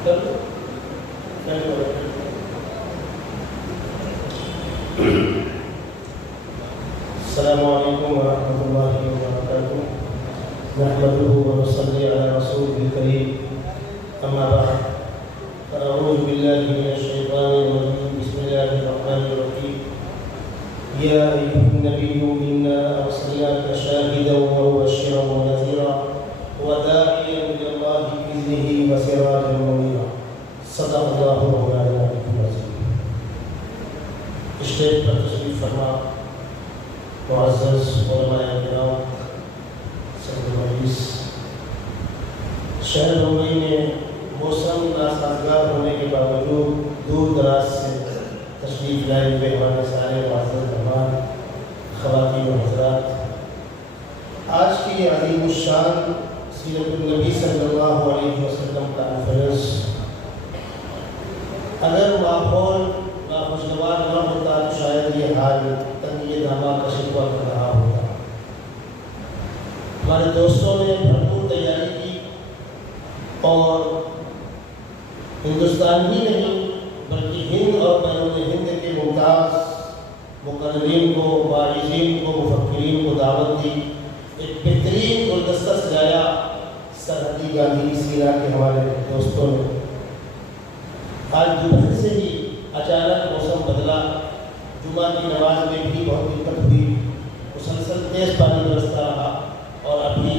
السلام علیکم ورحمۃ اللہ وبرکاتہ. نحمده ونصلي على رسوله الكريم. اما بعد فاعوذ بالله من الشيطان الرجيم. بسم الله الرحمن الرحيم. يا ايها النبي انا ارسلناك شاهدا ومبشرا ونذيرا وداعيا الى الله باذنه وسراجا منيرا. صدق الله مولانا العظيم. اسٹیج پر تشریف فرما معزز علماء کرام، صدر مجلس. شہر ممبئی میں موسم ناسازگار ہونے کے باوجود دور دراز سے تشریف لائے ہوئے ہمارے سارے معزز مہمان، خواتین و حضرات، آج کی یہ عظیم الشان سیرت النبی صلی اللہ علیہ وسلم کا کانفرنس اگر ماحول خوشگوار نہ ہوتا تو شاید یہ حال تنگی دامہ کا شکوہ کر رہا ہوتا. ہمارے دوستوں نے بھرپور تیاری کی اور ہندوستان ہی نہیں بلکہ ہند اور بیرون ہند کے ممتاز مقررین کو، واعظین کو، مفکرین کو دعوت دی. ایک بہترین گلدستہ سجایا سرحدی گاندھی سیرا کے ہمارے دوستوں نے. آج دوپہر سے ہی اچانک موسم بدلا، جمعہ کی نماز میں بھی بہت دقت ہوئی، مسلسل تیز پانی برستا رہا اور ابھی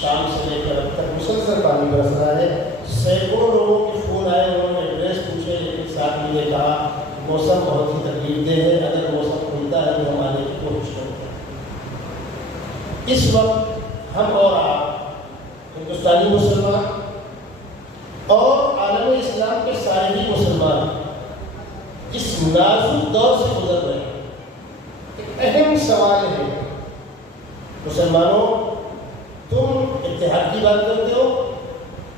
شام سے لے کر اب تک مسلسل پانی برس رہا ہے. سینکڑوں لوگوں کے فون آئے، انہوں نے ایڈریس پوچھے، لیکن ساتھ ہی نے کہا موسم بہت ہی تکلیف دہ ہے، اگر موسم کھلتا ہے تو ہم آنے کی کوشش کرتے ہیں. اس وقت ہم اور آپ ہندوستانی مسلمان اور عالم اسلام کے سارے ہی مسلمان اس نازک دور سے گزر رہے ہیں. ایک اہم سوال ہے، مسلمانوں تم اتحاد کی بات کرتے ہو،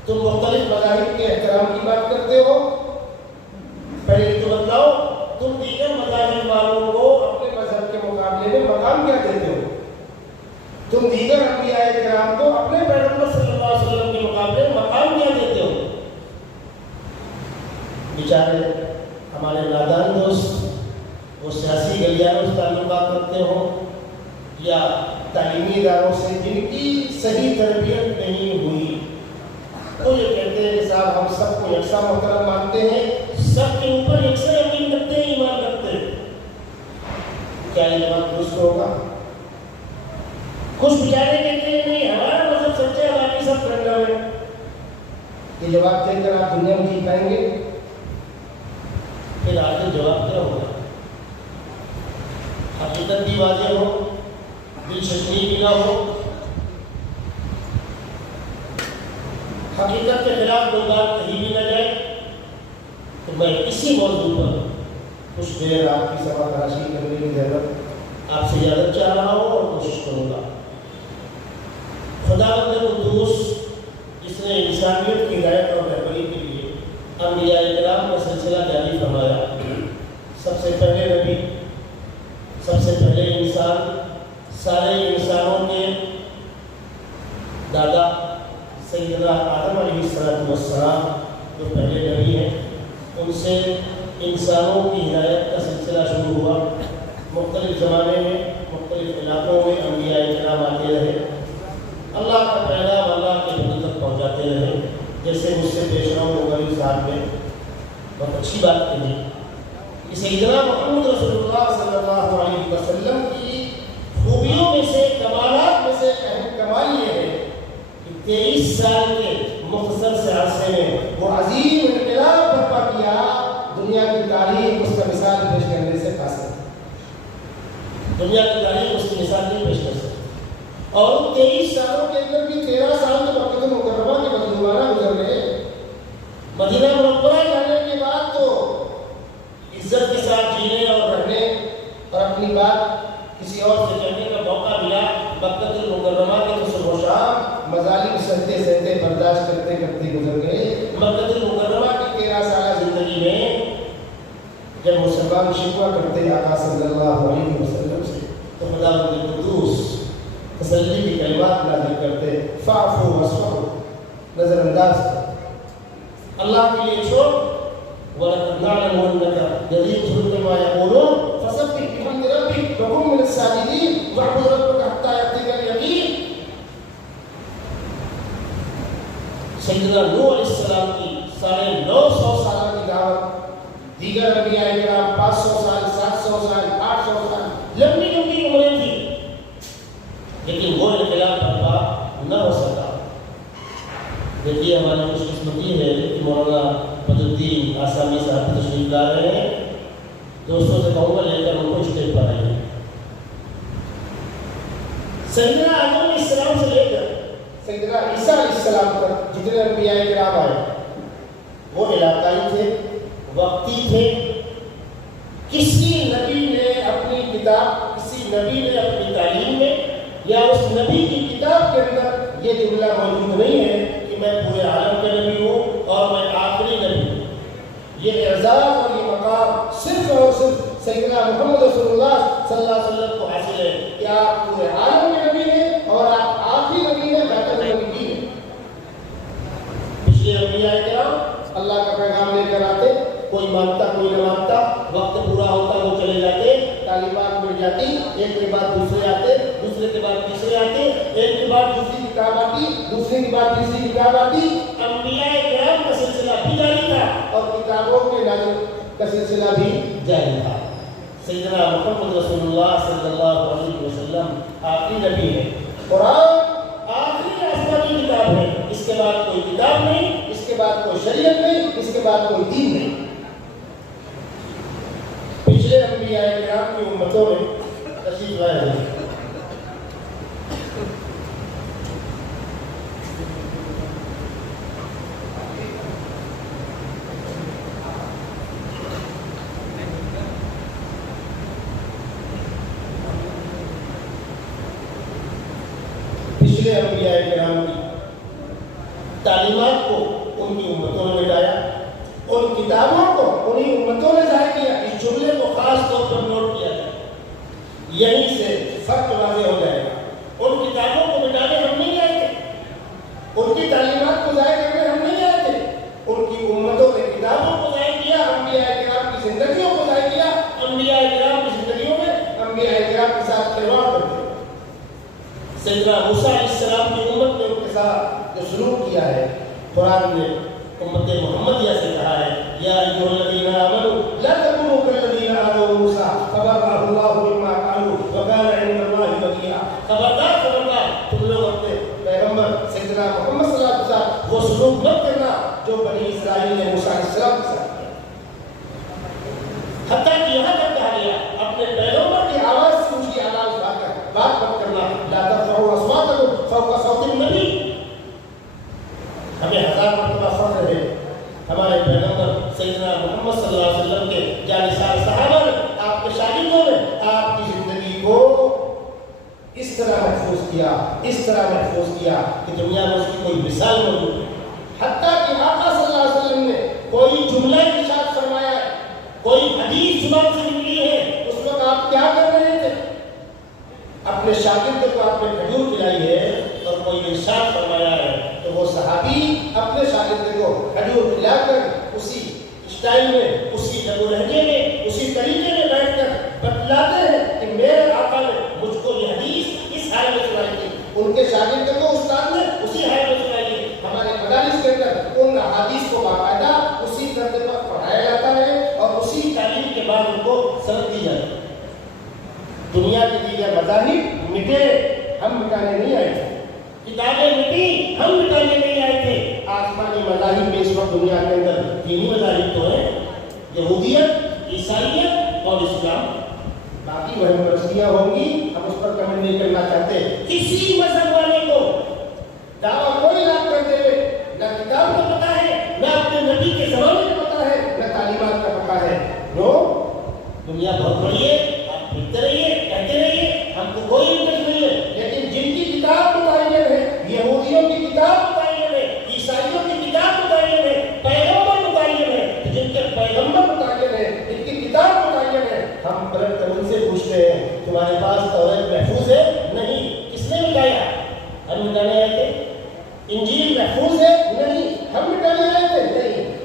تم مختلف مذاہب کے احترام کی بات کرتے ہو، پہلے تو بتلاؤ تم دیگر مذاہب والوں کو اپنے مذہب کے مقابلے میں مقام کیا دیتے ہو؟ تم دیگر انبیاء کرام کو اپنے پیغمبر صلی اللہ علیہ وسلم کے مقابلے میں مقام کیا دیتے ہو؟ بیچارے ہمارے نادان دوست وہ سیاسی گلیانوں سے تعلقات رکھتے ہوں یا تعلیمی اداروں سے جن کی صحیح تربیت نہیں ہوئی، وہ یہ کہتے ہیں کہ صاحب ہم سب کو یکساں محترم مانتے ہیں، سب کے اوپر یکساں یقین رکھتے ہیں، ایمان رکھتے ہیں. کیا یہ بات درست ہوگا؟ کچھ بیچارے کہتے ہیں نہیں ہمارا مذہب سچا ہے، باقی سب کرنا ہے. یہ جواب دے کر آپ دنیا میں جی پائیں گے؟ پھر آخر جواب کیا ہوگا؟ حقیقت بھی واضح ہو، دل شکنی بھی نہ ہو، حقیقت کے خلاف کوئی بات کہی بھی نہ جائے. تو میں اسی موضوع پر کچھ دیر آپ کی سبا تراشی کرنے کی ضرورت آپ سے اجازت چاہ رہا ہوں اور کوشش کروں گا. خداوند قدوس جس نے انسانیت کی ہدایت اور رہبری کے لیے انبیاء کرام کا سلسلہ جاری فرمایا، سب سے پہلے نبی، سب سے پہلے انسان، سارے انسانوں کے دادا سیدنا آدم علیہ السلام جو پہلے نبی ہیں، ان سے انسانوں کی ہدایت کا سلسلہ شروع ہوا. مختلف زمانے میں مختلف علاقوں میں انبیاء کرام آتے رہے، اللہ کا پیغام اللہ کے بندوں تک پہنچاتے رہے. جیسے مجھ سے پیش رہا ہوں غریب صاحب نے بہت اچھی بات کہی کہ سیدنا محمد رسول اللہ صلی اللہ علیہ وسلم کی خوبیوں میں سے، کمالات میں سے اہم کمال یہ ہے کہ 23 سال کے مختصر سے عرصے میں وہ عظیم انقلاب برپا کیا، دنیا کی تاریخ اس کا مثال پیش کرنے سے قاصر. دنیا کی تاریخ اس کی مثال نہیں پیش کر سکتی. اور 23 سالوں کے اندر بھی 13 سال تو مکہ مکرمہ کے مظلومانہ گزر گئے. مدینہ منورہ جانے کے بعد تو عزت کے ساتھ جینے اور رہنے اور اپنی بات کسی اور سے کہنے کا موقع ملا. مکہ المکرمہ کے تو صبح و شام مظالم سہتے سہتے برداشت کرتے کرتے گزر گئے. مکہ المکرمہ کی 13 سالہ زندگی میں جب مسلمان شکوہ کرتے آقا صلی اللہ علیہ وسلم سے تو خداوند قدوس تسلی کی کلمات نازل کرتے، فاعفو واصفحوا، نظر انداز کر. اللہ کے لیے چھوڑ وَلَقَدْ نَعْلَمُ أَنَّكَ يَضِيقُ صُدْرُكَ مَا يَقُولُونَ فَسَبِّحْ بِحَمْدِ رَبِّكَ وَكُن مِّنَ السَّاجِدِينَ وَاعْبُدْ رَبَّكَ حَتَّىٰ يَأْتِيَكَ الْيَقِينُ۔ سیدنا نوح علیہ السلام کی 950 سال کی دعوت، دیگر انبیاء کرام 500 سال 700 سال 800 سال لمبی لمبی عمریں تھی، لیکن وہ انقلاب برپا نہ ہو سکا۔ دیکھیے ہماری خوش قسمتی ہے کہ مولانا بدر الدین آسامی صاحب تشریف لا رہے ہیں، دوستوں سے کہوں گا لے کر ان کو اسٹیج پر آئیے۔ سیدنا آدم علیہ السلام سے لے کر سیدنا عیسیٰ علیہ السلام تک جتنے انبیاء کرام آئے وہ علاقائی تھے، وقتی تھے۔ کسی نبی نے اپنی کتاب، کسی نبی نے اپنی تعلیم میں یا اس نبی کی کتاب کے اندر یہ جملہ موجود نہیں ہے کہ میں پورے عالم کا نبی ہوں اور میں آخری نبی ہوں۔ یہ اعزاز اور یہ مقام صرف اور صرف سیدنا محمد رسول اللہ صلی اللہ علیہ وسلم کو حاصل ہے کہ آپ پورے عالم کے نبی ہیں اور آپ آخری نبی ہیں، خاتم النبیین ہیں۔ پچھلے انبیاء کرام اللہ کا پیغام لے کر آتے، کوئی مانتا کوئی نہ مانتا، وقت پورا ہوتا وہ چلے جاتے، تعلیمات مل جاتی، ایک کے بعد دوسرے آتے، دوسرے کے بعد تیسرے آتے، ایک کے بعد دوسری کتاب آتی، دوسرے کے بعد تیسری کتاب آتی۔ انبیاء کرام کا سلسلہ بھی جاری تھا اور کتابوں کے نازل کا سلسلہ بھی جاری تھا۔ سیدنا محمد رسول اللہ صلی اللہ علیہ وسلم آخری نبی ہے، قرآن آخری آسمانی کتاب ہے، اس کے بعد کوئی کتاب نہیں، اس کے بعد کوئی شریعت نہیں، اس کے بعد کوئی دین نہیں۔ پچھلے انبیاء کرام کی امتوں میں تشریف لائے ہیں۔ پچھلے انبیاء کرام کی تعلیمات کو ان کی امتوں نے مٹایا، ان کتابوں کو انہی امتوں نے ظاہر کیا۔ اس جملے کو خاص طور پر نوٹ کیا جائے، یہیں سے فرق واضح ہو جائے گا۔ ان کتابوں کو مٹانے ہم نہیں آئے تھے، ان کی تعلیمات کو ظاہر کرنے ہم نہیں آئے تھے، ان کی امتوں نے کتابوں کو ظاہر کیا، انبیاء کرام کی زندگیوں کو ظاہر کیا، انبیاء کرام کی زندگیوں میں انبیاء کرام کے ساتھ کھلواڑ کرتے۔ سیدنا موسیٰ علیہ السلام کی امت نے ان کے ساتھ جو سلوک کیا ہے، قرآن نے امت محمدیہ سے کہا ہے یا ایھا الذین آمنوا لا تکونوا کالذین آذوا موسیٰ فبرأہ اللہ مما قالوا وکان عند اللہ وجیہا۔ خبردار تم لوگ اپنے پیغمبر سیدنا محمد صلی اللہ علیہ وسلم وہ سلوک مت کرنا جو بنی اسرائیل نے موسیٰ علیہ السلام کے ساتھ کیا۔ حتیٰ کہ یہاں تک کہا گیا اپنے پیغمبر کی آواز سے ان کی آواز اٹھا کر بات مت کرنا، لا ترفعوا اصواتکم فوق صوت النبی۔ ہمیں 1000 مرتبہ فخر ہے ہمارے پیغمبر سیدنا محمد صلی اللہ علیہ وسلم کے جانثار صحابہ نے، آپ کے شاگردوں نے آپ کی زندگی کو اس طرح محفوظ کیا، اس طرح محفوظ کیا کہ دنیا میں اس کی کوئی مثال موجود ہے۔ حتیٰ کہ آقا صلی اللہ علیہ وسلم نے کوئی جملہ ارشاد فرمایا ہے، کوئی حدیث زبان سے نکلی ہے، اس وقت آپ کیا کر رہے تھے؟ اپنے شاگرد کو آپ نے کھجور کھلائی ہے اور کوئی ارشاد فرمایا ہے تو وہ صحابی اپنے شاگرد کو کھجور کھلا کر اسی اسٹائل میں، اسی لہجے لہجے میں، اسی طریقے میں بیٹھ کر بتلاتے ہیں کہ میرے آقا نے مجھ کو یہ حدیث اس حال میں سنائی تھی، ان کے شاگرد کو استاد نے اسی حال میں سنائی ہے۔ ہمارے مدارس کے اندر ان احادیث کو باقاعدہ اسی طرز پر پڑھایا جاتا ہے اور اسی تعلیم کے بعد ان کو سند دی جاتی ہے۔ دنیا کے دیگر مذاہب مٹے، ہم مٹانے نہیں آئے تھے، کتابیں مٹی، ہم مٹانے نہیں آئے تھے۔ آسمانی مذاہب میں اس وقت دنیا کے اندر دینی مذاہب تو ہیں، یہودیت، عیسائیت اور اسلام، باقی وہ مرضیاں ہوں گی، ہم اس پر کمنٹ نہیں کرنا چاہتے۔ کسی مذہب والے کو دعویٰ کوئی نہ کرتے ہوئے نہ کتاب کا پتہ ہے، نہ اپنے نبی کے زمانے کا پتہ ہے، نہ تعلیمات کا پتہ ہے۔ نو، دنیا بہت بڑی ہے، آپ پھرتے رہیے، کہتے رہیے، ہم کو کوئی انٹرسٹ نہیں ہے، لیکن جن کی کتاب متعین ہے، یہودیوں کی کتاب متعین ہے، عیسائیوں کی کتاب متعین ہے، پیغمبر متعین ہے، جن کے پیغمبر متعین ہے، جن کی کتاب متعین ہے، ہم پلٹ کر ان سے پوچھتے ہیں تمہارے پاس توریت محفوظ ہے؟ نہیں۔ کس نے مٹایا؟ ہم مٹانے آئے تھے۔ انجیل محفوظ ہے؟ نہیں۔ ہم مٹانے آئے تھے؟ نہیں۔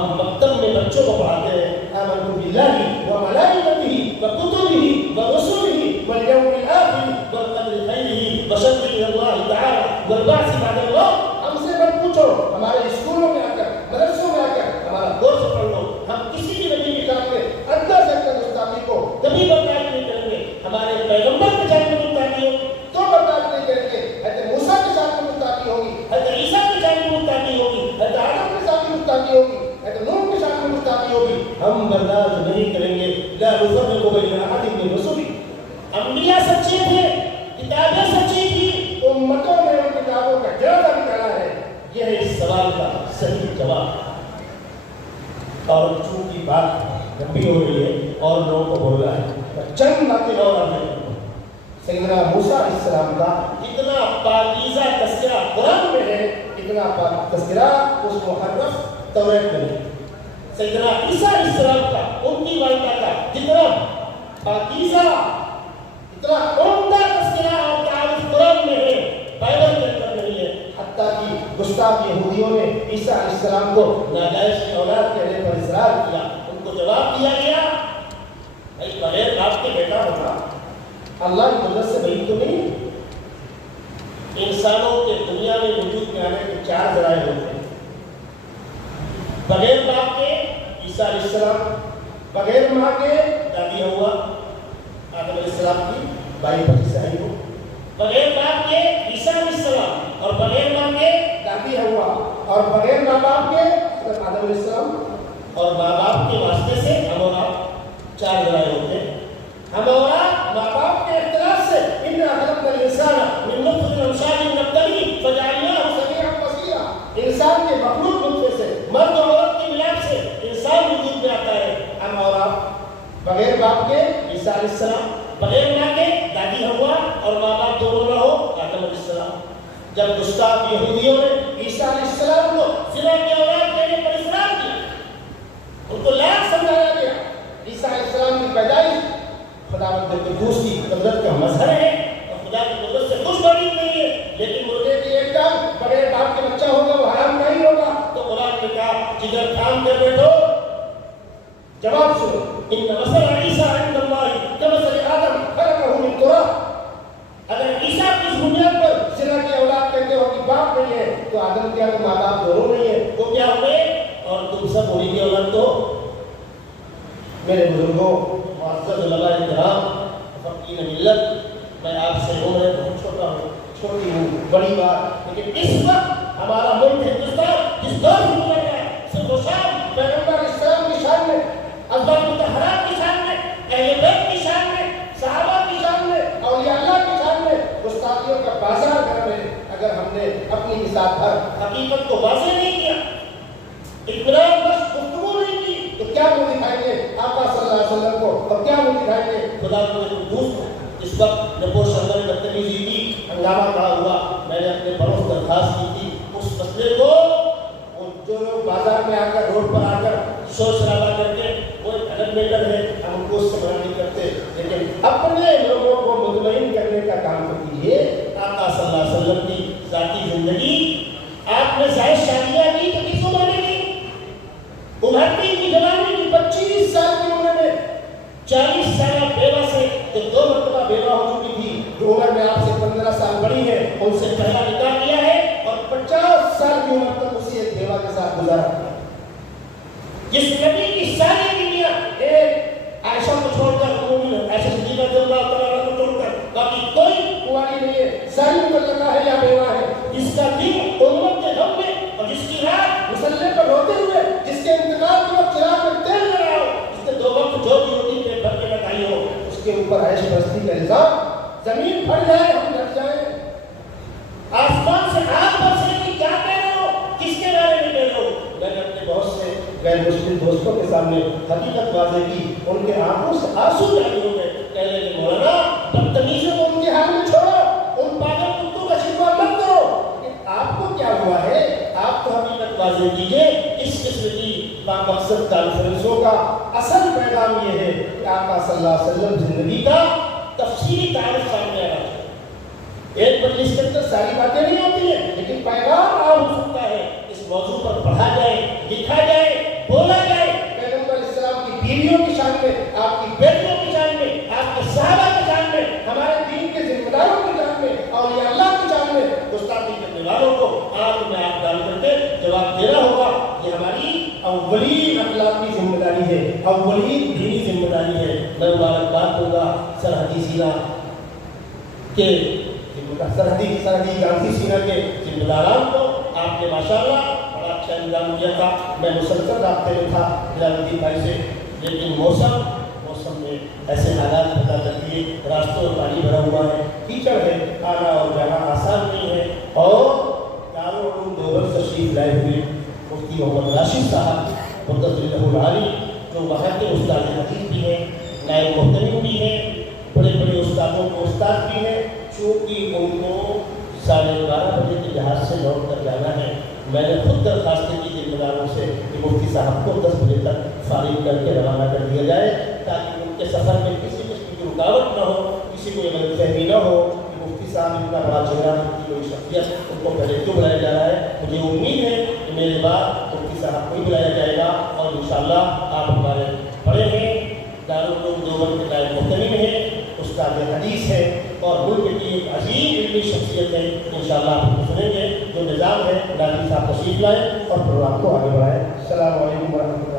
ہم مکتب میں بچوں کو پڑھاتے ہیں آمنت باللہ وملائکتہ وکتبہ ورسلہ والیوم الآخر والقدر خیرہ وشرہ من اللہ تعالی والبعث بعد الموت. ہم سے مت پوچھو، ہمارے اسکولوں میں آ کر مدرسوں میں آ کر ہمارا کورس پڑھ لو. ہم کسی بھی نبی کی شان میں اندر سے اندر گستاخی کو کبھی برداشت نہیں کریں گے. ہمارے پیغمبر کے شان میں گستاخی ہوگی تو برداشت نہیں کریں گے. حضرت موسیٰ کے شان میں گستاخی ہوگی، حضرت عیسیٰ کے شان میں گستاخی ہوگی، حضرت آدم کے شان میں گستاخی ہوگی، حضرت نوح کے شان میں گستاخی ہوگی. ہم برداشت نہیں کریں گے. لا نفرق بین احد من رسلہ. انبیاء سچے تھے، کتابیں سچی تھی، امتوں نے ان کتابوں کا جائزہ نکالا ہے. یہ ہے اس سوال کا صحیح جواب. اور چونکہ بات لمبی ہو رہی ہے اور لوگوں کو بول رہا ہے، چند باتیں اور آ ہیں. سیدنا موسیٰ علیہ السلام کا اتنا پاکیزہ تذکرہ قرآن میں ہے، اتنا پاک تذکرہ اس محرف توریت میں ہے. سیدنا عیسیٰ علیہ السلام کا، ان کی والدہ کا جتنا پاکیزہ، اتنا عمدہ تذکرہ اور تعارف قرآن میں ہے، بائبل کے اندر نہیں ہے. حتیٰ کہ گستاخ یہودیوں نے عیسیٰ علیہ السلام کو ناجائز کی اولاد کہنے پر اصرار کیا. ان کو جواب دیا گیا، بھائی بغیر باپ کے بیٹا ہوگا، اللہ کی مدد سے بھائی تو نہیں. انسانوں کے دنیا میں وجود میں آنے کے 4 ذرائع ہوتے ہیں. بغیر باپ کے عیسیٰ علیہ السلام، بغیر ماں کے دادی ہوا آدم علیہ السلام کی بائی بچی صحیح ہو، بغیر باپ کے عیسیٰ علیہ السلام، اور بغیر ماں کے دادی ہوا، اور بغیر ماں باپ کے آدم علیہ السلام. اور ماں باپ کے واسطے سے ہم اور آپ 4 ذرائع ہوتے ہیں. ہم اور آپ ماں باپ کے اختلاف سے اِنَّا خَلَقْنَا الْإِنسَانَ مِن نُطْفَةٍ أَمْشَاجٍ نَبْتَلِيهِ فَجَعَلْنَاهُ سَمِيعًا بَصِيرًا. انسان کے مخلوق نطفے سے، مرد اور عورت کی ملاپ سے انسان وجود میں آتا ہے. ہم اور آپ بغیر باپ کے عیسیٰ علیہ السلام، بغیر ماں کے دادی ہوا، اور ماں باپ دونوں نہ ہو آدم علیہ السلام. جب گستاخ یہودیوں نے عیسیٰ علیہ السلام کو زنا کی اولاد کہنے پر اصرار کیا، ان کو لاکھ سمجھایا گیا. عیسیٰ علیہ السلام کی پیدائش خداوند قدوس کی قدرت کا مظہر ہے، اور خدا کی قدرت سے کچھ بڑی نہیں ہے. لیکن مرغے کی ایک ٹانگ بغیر باپ کے بچہ ہوگا، وہ حرام نہیں ہوگا. تو قرآن نے کہا جگر تھام کر بیٹھو، جواب سنو. ان مثل عیسیٰ عند اللہ کمثل آدم خلقہ من تراب. اگر عیسیٰ کی اس بنیاد پر زنا کی اولاد کہتے ہو کہ باپ نہیں ہے، تو آدم کیا ماں باپ دونوں نہیں ہے، وہ کیا ہوئے؟ اور تم سب انہی کی اولاد تو. میرے بزرگوں، معزز علماء کرام، فقیر ملت، میں آپ سے عمر بہت چھوٹا ہوں، چھوٹی ہوں، بڑی بات، لیکن اس وقت ہمارا ملک ہندوستان جس دور میں گزر رہا ہے، صبح و شام پیغمبر اسلام کی شان میں، ازواج مطہرات کی شان میں، اہل بیت کی شان میں، صحابہ کی شان میں، اولیاء اللہ کی شان میں گستاخیوں کا بازار گرم ہے. اگر ہم نے اپنی نصاب پر حقیقت کو واضح نہیں کیا، اطمینان بخش گفتگو نہیں کی، تو کیا وہ دکھائیں گے آقا صلی اللہ علیہ وسلم کو، اور کیا وہ دکھائیں گے خدا کو قدوس کو. اس وقت نپور شہر نے بدتمیزی کی، ہنگامہ کھڑا ہوا. میں نے اپنے بڑوں سے درخواست کی تھی اس مسئلے کو، جو لوگ بازار میں آ کر، روڈ پر آ کر شور شرابہ کر کے، وہ ایک الگ میٹر ہے، ہم ان کو اس سے منع نہیں کرتے، لیکن اپنے لوگوں کو مطمئن کرنے کا کام کر دیجیے. آقا صلی اللہ علیہ وسلم کی ذاتی زندگی، آپ نے ظاہر شادیاں کی تو کس عمر میں کی؟ ابھرتی کی جوانی کی 25 سال کی عمر میں. 40 سالہ بیوہ سے جو 2 مرتبہ بیوہ ہو چکی تھی، جو عمر میں آپ سے 15 سال بڑی ہے، ان سے پہلا نکاح کیا ہے، اور 50 سال کی عمر تک اسی ایک بیوہ کے ساتھ گزارا. جس نبی کی ساری دنیا ایک عائشہ کو چھوڑ کر، عائشہ صدیقہ رضی اللہ تعالیٰ عنہا کو چھوڑ کر باقی کوئی کنواری نہیں ہے، ساری مطلقہ ہے یا بیوہ ہے. جس کا دن امت کے غم میں، اور جس کی رات مسلح پر روتے ہوئے، جس کے انتقال کی وقت چراغ میں تیل لگا ہو، جس نے 2 وقت جو بھی روٹی پیٹ بھر کے لگائی ہو، اس کے اوپر عیش پرستی کا الزام. زمین پھٹ جائے، ہم ڈٹ جائیں، آسمان سے آگ برسے کہ کیا کہہ رہے ہو، کس کے بارے میں کہہ رہے ہو. میں نے اپنے بہت سے غیر مسلم دوستوں کے سامنے حقیقت واضح کی، ان کے آنکھوں سے آنسو جاری ہو گئے. کہنے لگے مولانا بدتمیزوں کو ان کے حال میں چھوڑو، ان پاگل کتوں کا شکوہ مت کرو. آپ کو کیا ہوا ہے؟ آپ تو حقیقت واضح کیجئے. اس قسم کی مقصد کانفرنسوں کا اصل پیغام یہ ہے کہ آقا صلی اللہ علیہ وسلم زندگی کا تفصیلی تعارف سامنے آ رہا ہے. ایک مجلس کے اندر ساری باتیں نہیں ہوتی ہیں، لیکن پیغام عام ہو سکتا ہے. اس موضوع پر پڑھا جائے، لکھا جائے، شان میں، آپ کی بیٹیوں کی شان میں، آپ کے صحابہ کی شان میں، ہمارے دین کے ذمہ داروں کی شان میں، اولیاء اللہ کی شان میں گستاخی کرنے والوں کو آگ میں آگ ڈال کر کے جواب دینا ہوگا۔ یہ ہماری اولین اخلاقی ذمہ داری ہے، اولین دینی ذمہ داری ہے۔ میں مبارکباد دوں گا سرحدی سینا کے سرحدی گاندھی سینا کے ذمہ داران کو۔ آپ نے ماشاءاللہ بڑا اچھا انتظام کیا تھا، میں مسلسل رابطے میں تھا جلال الدین بھائی سے، لیکن موسم میں ایسے حالات پیدا کرتی ہے، راستوں میں پانی بھرا ہوا ہے، کیچڑ ہے، آنا اور جانا آسان نہیں ہے، اور دارالعلوم دیوبند تشریف لائے ہوئے مفتی محمد راشد صاحب قدس اللہ العالی، جو وہاں کے استاد حدیث بھی ہیں، نائب محترم بھی ہیں، بڑے بڑے استادوں کو استاد بھی ہیں، چونکہ ان کو 12:30 بجے کے جہاز سے لوٹ کر جانا ہے۔ میں نے خود درخواست کی ذمہ داروں سے کہ مفتی صاحب کو 10 بجے تک فارغ کر کے روانہ کر دیا جائے، تاکہ ان کے سفر میں کسی قسم کی رکاوٹ نہ ہو، کسی کو یہ غلط فہمی نہ ہو کہ مفتی صاحب اتنا بڑا چہرہ، ان کی کوئی شخصیت، ان کو پہلے کیوں بلایا جا رہا ہے۔ مجھے امید ہے کہ میرے بعد مفتی صاحب کو ہی بلایا جائے گا، اور انشاءاللہ آپ ہمارے بڑے ہیں، دارالعلوم دیوبند کے نائب محترم ہیں، استاد حدیث ہے، اور ملک کی ایک عظیم علمی شخصیت ہے۔ انشاءاللہ آپ کو سنیں گے جو نظام ہے، ناظم صاحب تشریف لائیں اور پروگرام کو آگے بڑھائیں۔ السلام علیکم ورحمۃ اللہ۔